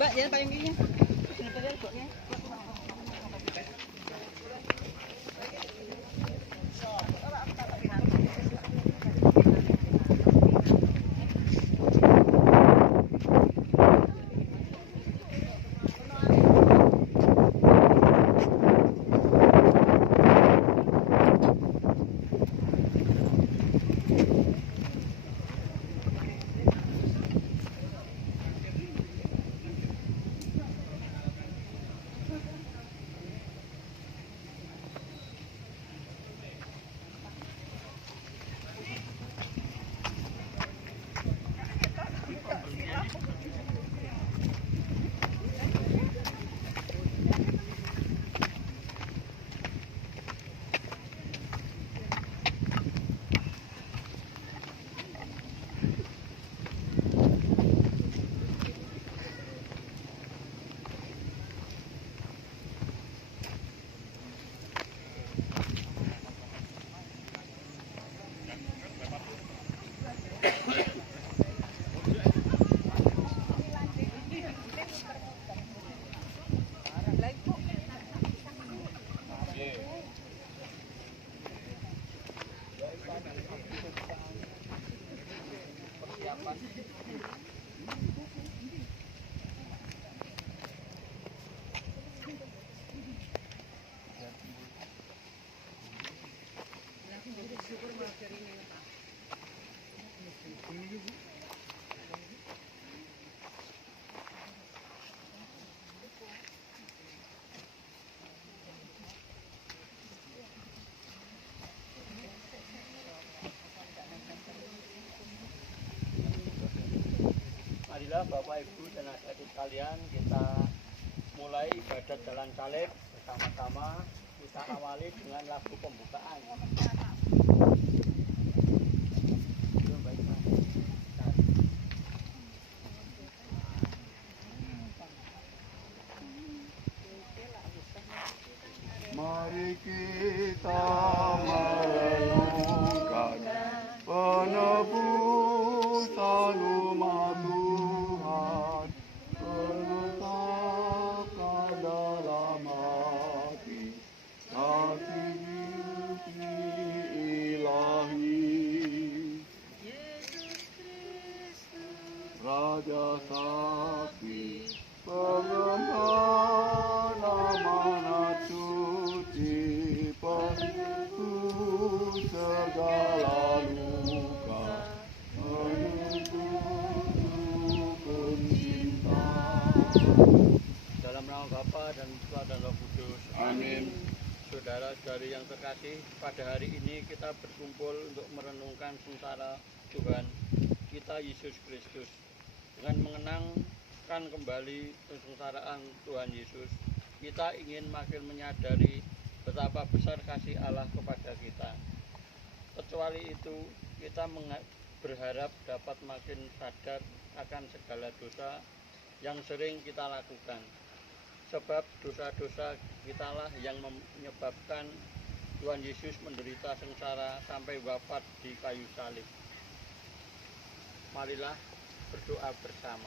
Mbak, jangan pakai gini. Kenapa dia buatnya? Marilah Bapak Ibu dan adik-adik sekalian, kita mulai ibadat jalan salib bersama-sama. Kita awali dengan lagu pembukaan. Mari kita merenungkan penebusan umat Tuhan, menetapkan dalam hati kasih ilahi. Raja Sakti, pengemban amanat suci, penebus segala luka, menebus rukun cinta. Dalam nama Bapa dan Putra dan Roh Kudus. Amin. Saudara-saudari yang terkasih, pada hari ini kita berkumpul untuk merenungkan sengsara Tuhan kita Yesus Kristus. Dengan mengenangkan kembali kesengsaraan Tuhan Yesus, kita ingin makin menyadari betapa besar kasih Allah kepada kita. Kecuali itu, kita berharap dapat makin sadar akan segala dosa yang sering kita lakukan. Sebab dosa-dosa kitalah yang menyebabkan Tuhan Yesus menderita sengsara sampai wafat di kayu salib. Marilah berdoa bersama.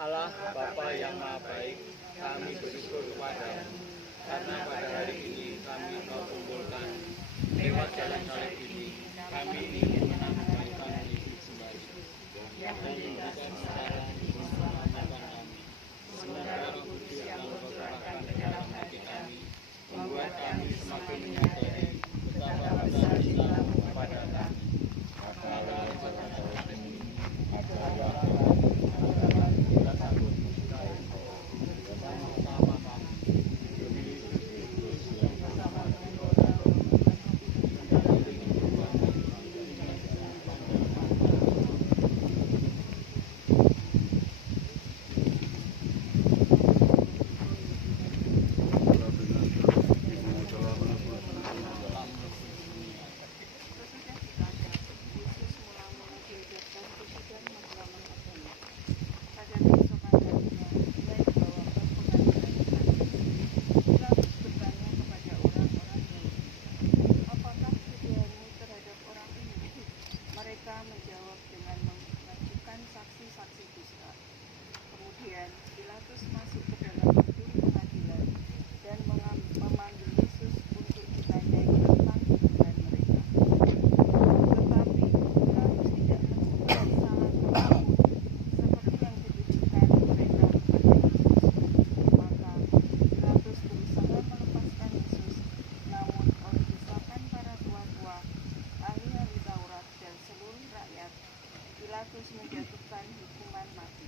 Allah Bapa yang Maha Baik, kami bersyukur kepadamu karena pada hari ini kami mau kumpulkan lewat jalan salib ini. Kami ingin menambahkan Yesus kembali dan memberikan secara keselamatan kami. Semoga Roh Kudus yang Kau curahkan ke dalam hati kami membuat kami semakin menyadari betapa besar cinta kepada kami. Allah Pilatus menjatuhkan hukuman mati.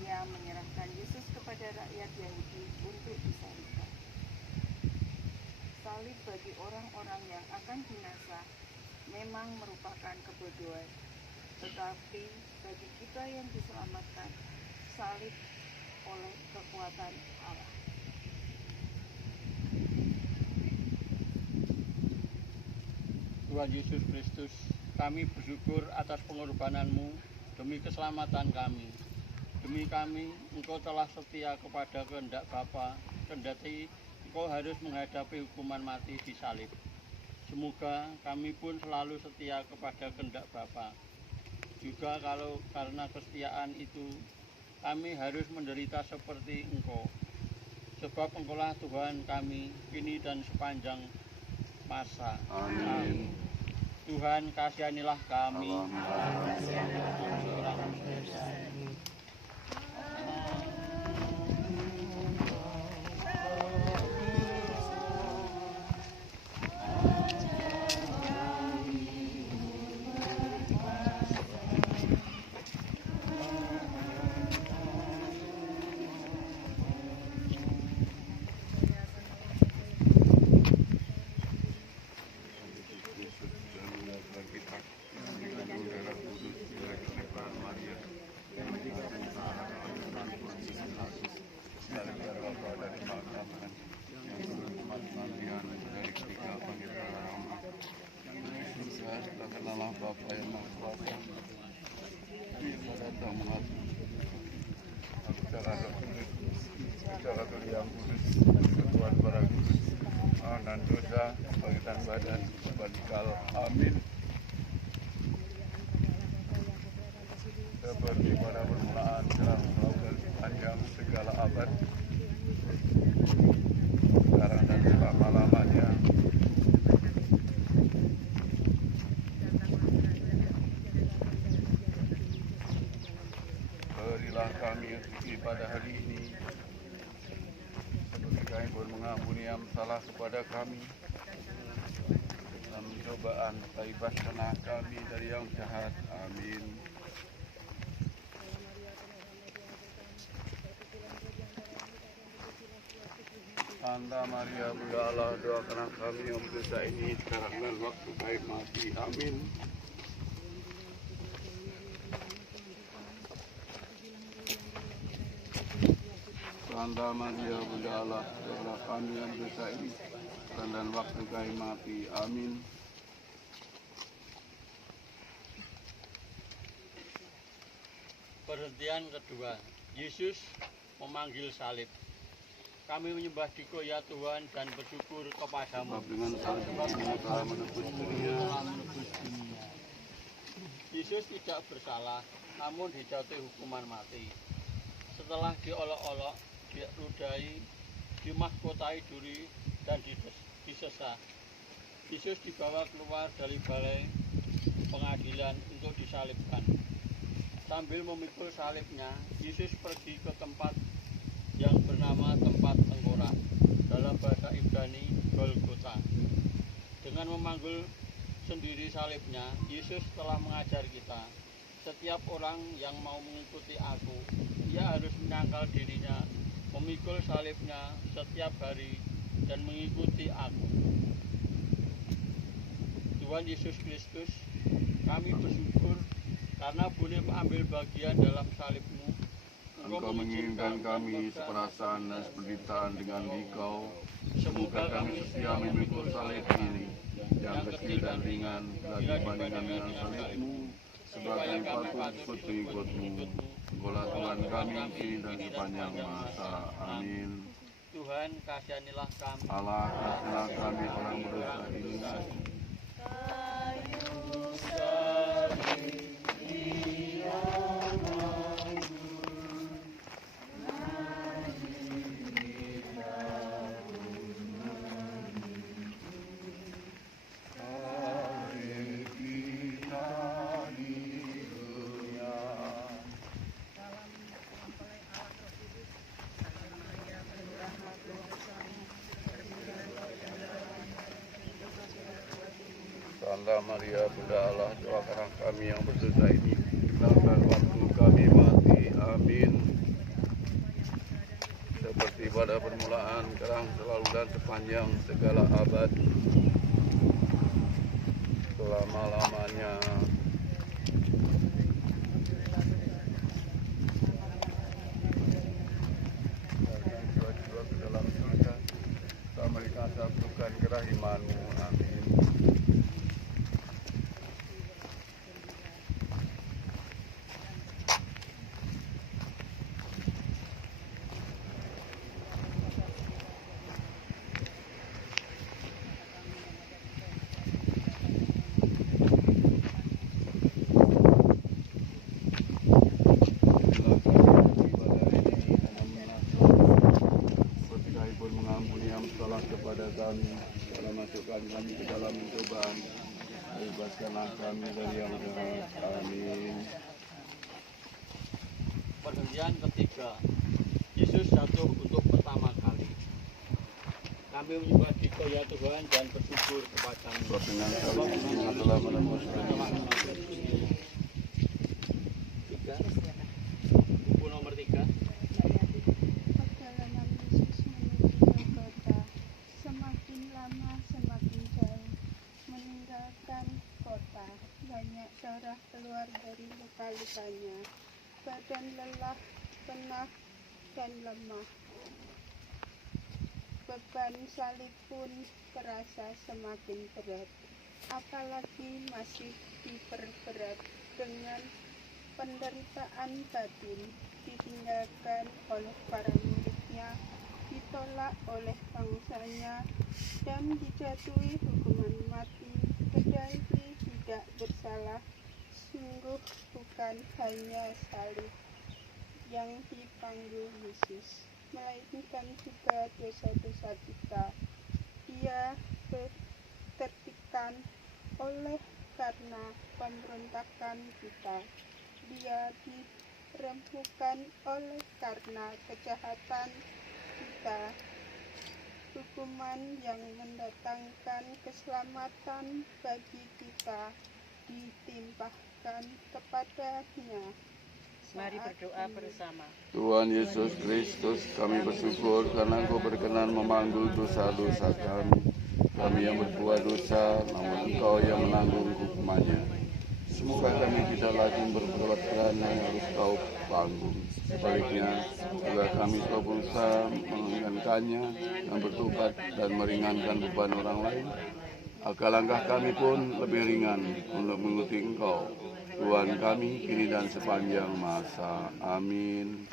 Ia menyerahkan Yesus kepada rakyat Yahudi untuk disalibkan. Salib bagi orang-orang yang akan binasa memang merupakan kebodohan, tetapi bagi kita yang diselamatkan, salib oleh kekuatan Allah. Tuhan Yesus Kristus, kami bersyukur atas pengorbanan-Mu demi keselamatan kami. Demi kami, Engkau telah setia kepada kehendak Bapa, kendati Engkau harus menghadapi hukuman mati di salib. Semoga kami pun selalu setia kepada kehendak Bapa. Juga kalau karena kesetiaan itu, kami harus menderita seperti Engkau. Sebab Engkaulah Tuhan kami, kini dan sepanjang masa. Amin. Tuhan, kasihanilah kami. Bapa yang Maha Kuasa, pada datang mengasihi secara Roh Kudus, secara Tuhan yang kudus, Tuhan para kudus, dan dosa, bangkitan badan, balikal. Amin. Seperti pada permulaan, sekarang selalu dan sepanjang segala abad, sekarang dan selama-lamanya. Berilah kami rezeki pada hari ini, seperti kami pun mengampuni yang salah kepada kami, dalam cobaan bebaskanlah kami dari yang jahat. Amin. Santa Maria, Bunda Allah, doakanlah kami yang berdosa ini sekarang dan waktu kami mati. Amin. Santa Maria, Bunda Allah, doakanlah kami yang berdosa ini sekarang dan waktu kami mati. Amin. Perhentian kedua, Yesus memanggil salib. Kami menyembah Diko ya Tuhan dan bersyukur kepadamu. Sebab dengan salib Kamu telah menebus dunia. Yesus tidak bersalah, namun dijatuhi hukuman mati. Setelah diolok-olok, diludahi, dimahkotai duri, dan disesah, Yesus dibawa keluar dari balai pengadilan untuk disalibkan. Sambil memikul salibnya, Yesus pergi ke tempat yang bernama tempat tengkorak, dalam bahasa Ibrani Golgota. Dengan memanggul sendiri salibnya, Yesus telah mengajar kita, setiap orang yang mau mengikuti aku, ia harus menyangkal dirinya, memikul salibnya setiap hari, dan mengikuti aku. Tuhan Yesus Kristus, kami bersyukur karena boleh mengambil bagian dalam salib-Mu. Engkau menginginkan kami seperasaan dan sependeritaan dengan Dikau. Semoga kami setia memikul salib ini, yang kecil dan ringan, lagi bandingkan dengan salib-Mu, sebab kami patut ikut mengikut-Mu. Engkaulah Tuhan kami kini dan sepanjang masa. Amin. Tuhan, kasihanilah kami. Allah, kasihilah kami orang berdosa ini. Santa Maria, Bunda Allah, doakanlah kami yang berdosa ini, pada permulaan, sekarang, selalu, dan sepanjang segala abad, selama-lamanya. Dan jiwa-jiwa ke dalam surga, mereka satukan kerahiman-Mu. Amin. Mengampuni yang salah kepada kami, jangan masukkan kami ke dalam pencobaan, bebaskanlah kami dari yang jahat. Amin. Perhentian ketiga, Yesus jatuh untuk pertama kali. Kami menyembah Dikau ya Tuhan dan bersyukur kepada-Mu. Sebab dengan salib Mu telah menembus dosa. Buku nomor 3. Perjalanan Yesus menuju Golgota semakin lama semakin jauh. Meninggalkan kota, banyak darah keluar dari luka-lukanya. Badan lelah, penat, dan lemah. Beban salib pun terasa semakin berat. Apalagi masih diperberat dengan penderitaan batin, ditinggalkan oleh para muridnya, ditolak oleh bangsanya, dan dijatuhi hukuman mati, kendali tidak bersalah. Sungguh bukan hanya salib yang dipanggung Yesus, melainkan juga dosa-dosa kita. Dia tertekan oleh karena pemberontakan kita. Dia diremukkan oleh karena kejahatan kita. Hukuman yang mendatangkan keselamatan bagi kita ditimpahkan kepadanya. Mari berdoa bersama. Tuhan Yesus Kristus, kami bersyukur karena Engkau berkenan memanggul dosa-dosa kami. Kami yang berbuat dosa, namun Engkau yang menanggung hukumannya. Semoga kami tidak lagi berbuat kerana yang harus Kau tanggung. Sebaliknya, juga kami Kau berusaha meringankannya dan bertobat dan meringankan beban orang lain. Agar langkah kami pun lebih ringan untuk mengikuti Engkau, Tuhan kami, kini dan sepanjang masa. Amin.